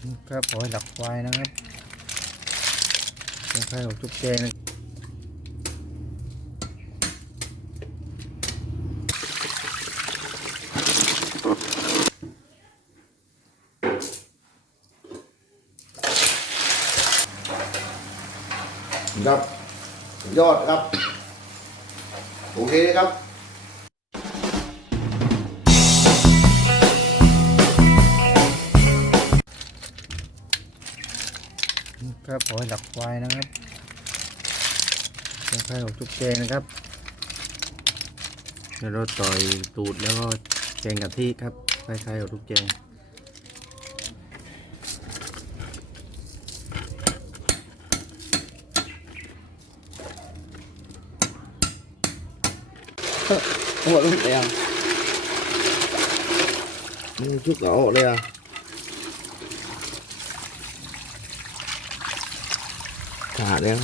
ครับหอยหลักควายนะครับคล้ายๆกับจุ๊บแจงนะครับ ยอดครับ โอเคครับ ครับหอยหลักควายนะครับคล้ายๆกับจุ๊บแจงนะครับแล้วเราต่อยตูดแล้วก็แกงกะทิครับคล้ายๆกับจุ๊บแจงหัวลูกแดงนี่ชุดเก่าเลยอะ ขาดแล้ว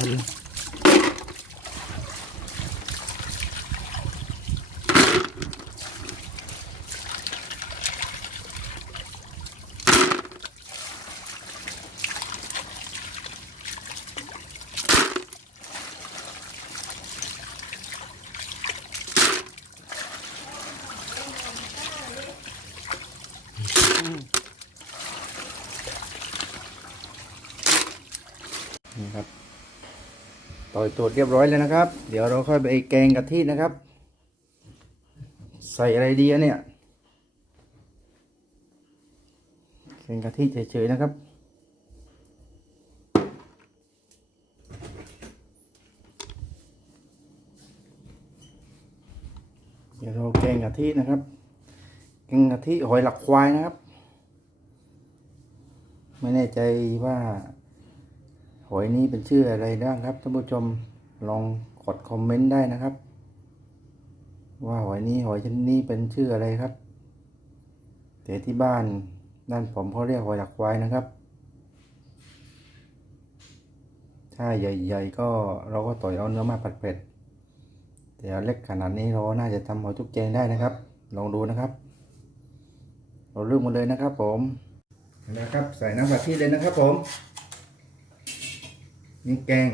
ต่อยตูดเรียบร้อยเลยนะครับ เดี๋ยวเราค่อยไปแกงกะทินะครับ ใส่อะไรดีอะเนี่ยแกงกะทิเฉยๆนะครับเดี๋ยวเราแกงกะทินะครับแกงกะทิหอยหลักควายนะครับ ไม่แน่ใจว่า หอยนี้เป็นชื่ออะไรบ้างครับท่านผู้ชมลองกดคอมเมนต์ได้นะครับ ว่าหอยนี้หอยชนิดนี้เป็นชื่ออะไรครับแต่ที่บ้านนั่นผมเขาเรียกหอยหลักควายนะครับ ถ้าใหญ่ๆก็เราก็ต่อยเอาเนื้อมาผัดเผ็ดแต่เอาเล็กขนาดนี้เราน่าจะทำหอยทุกแกงได้นะครับ ลองดูนะครับ เราเริ่มกันเลยนะครับผมนะครับ ใส่น้ำกะทิเลยนะครับผม นี่แกง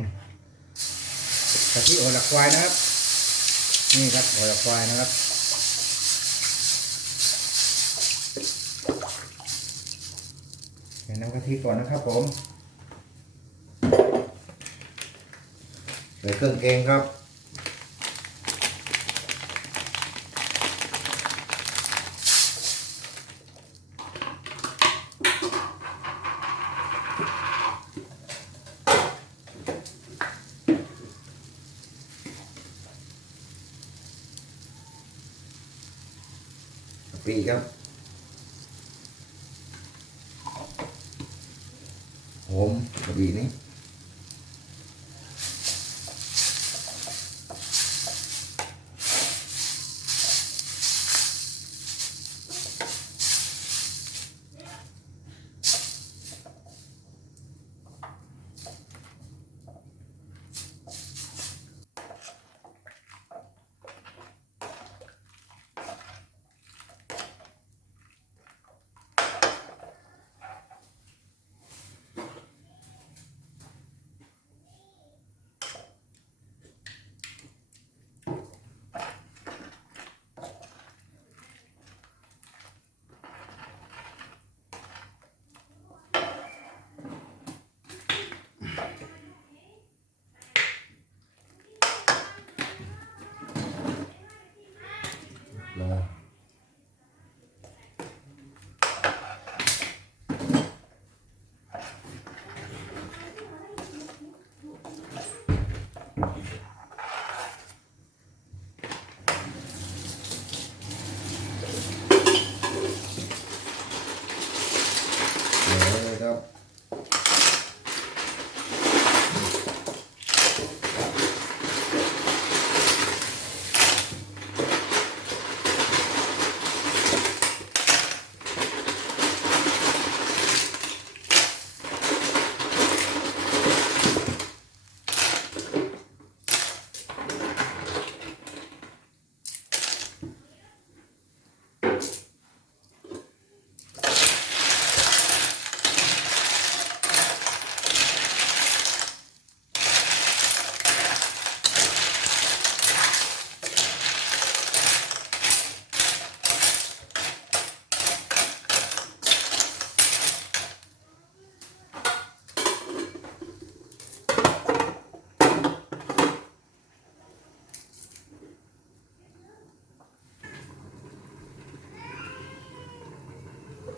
กะทิโอหลักควายนะครับ นี่ครับโอหลักควายนะครับใส่น้ำกะทิก่อนนะครับผมใส่เครื่องแกงครับ ปีครับหอมกระบี่นี้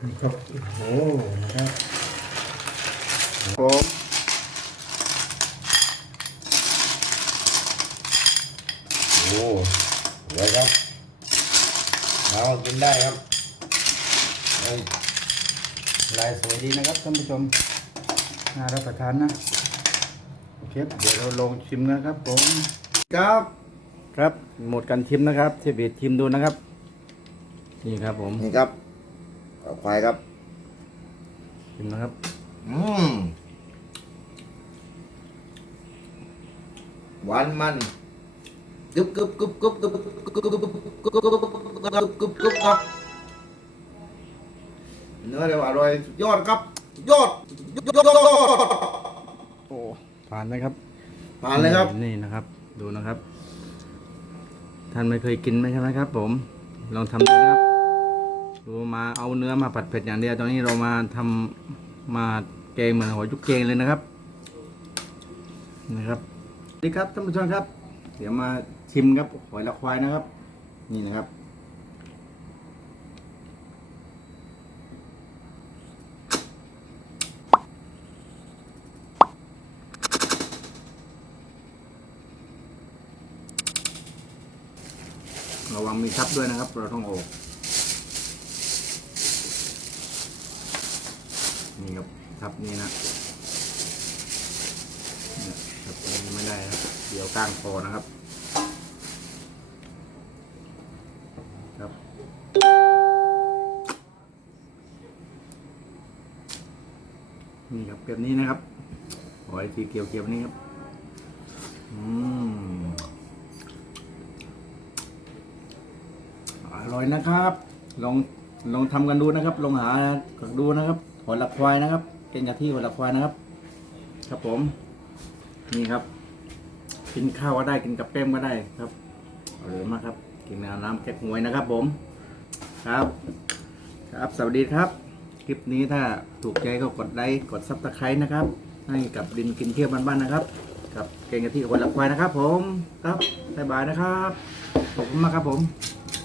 นี่ครับโอ้โหนะครับผมโอ้สวยครับเอากินได้ครับเอ้ยลายสวยดีนะครับท่านผู้ชมน่ารับประทานนะโอเคเดี๋ยวเราลองชิมกันครับผมครับครับหมดกันชิมนะครับเชฟเบียดชิมดูนะครับ นี่ครับผมนี่ครับ เอาควายครับชิมนะครับ อืมหวานมันกึบกึบกึบกึบกึบกึบกึบกึบกึบกึบกึบกึบกึบกึบครับเนื้อเดี๋ยวอร่อยสุดยอดครับสุดยอดยอดยอดโอ้ผ่านนะครับ ผ่านเลยครับ นี่นะครับ ดูนะครับ ท่านไม่เคยกินไหมใช่ไหมครับ ผม ลองทำดูนะครับ ดูมาเอาเนื้อมาผัดเผ็ดอย่างเดียวตอนนี้เรามาทำมาแกงเหมือนหอยยุกแกงเลยนะครับ นะครับนี่ครับท่านผู้ชมครับ เดี๋ยวมาชิมครับหอยละควายนะครับ นี่นะครับระวังมีทับด้วยนะครับ เราต้องโอก นี่ครับทับนี่นะทับนี้ไม่ได้ครับเดี๋ยวก้างคอนะครับ ครับนี่ครับแบบนี้นะครับหอยสีเขียวๆนี่ครับอืมอร่อยนะครับ ลองลองทำกันดูนะครับ ลองหาดูนะครับ หัวละควายนะครับ เป็นกะทิหัวละควายนะครับ ครับผม นี่ครับ กินข้าวก็ได้กินกับแป้มก็ได้ครับอร่อยมากครับ กินน้ำแกงหวยนะครับ ผม ครับ ครับสวัสดีครับ คลิปนี้ถ้าถูกใจก็กดไลค์กดซับสไครต์นะครับ ให้กับดินกินเที่ยวบ้านๆนะครับกับเกงกะทิหัวละควายนะครับ ผม ครับบ๊ายบายนะครับขอบคุณมากครับผม